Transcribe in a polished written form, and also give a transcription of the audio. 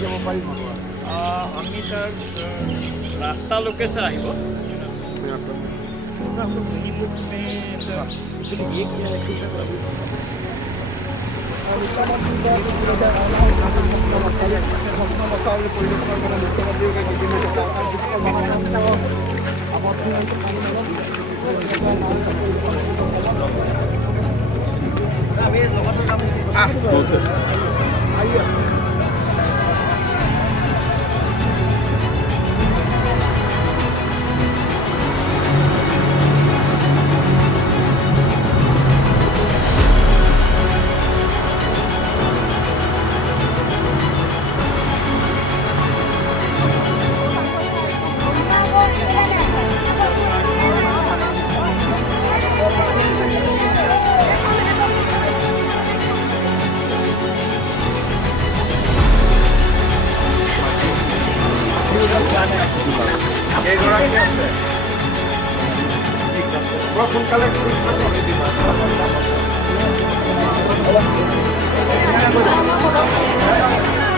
যাব পাৰিম আৰু আমি স্যার रास्ता लोके सर आइब सर हम लोग मिनी बुक में सर एक्चुअली ये किया है कि सर अभी সোনকালে Gracias.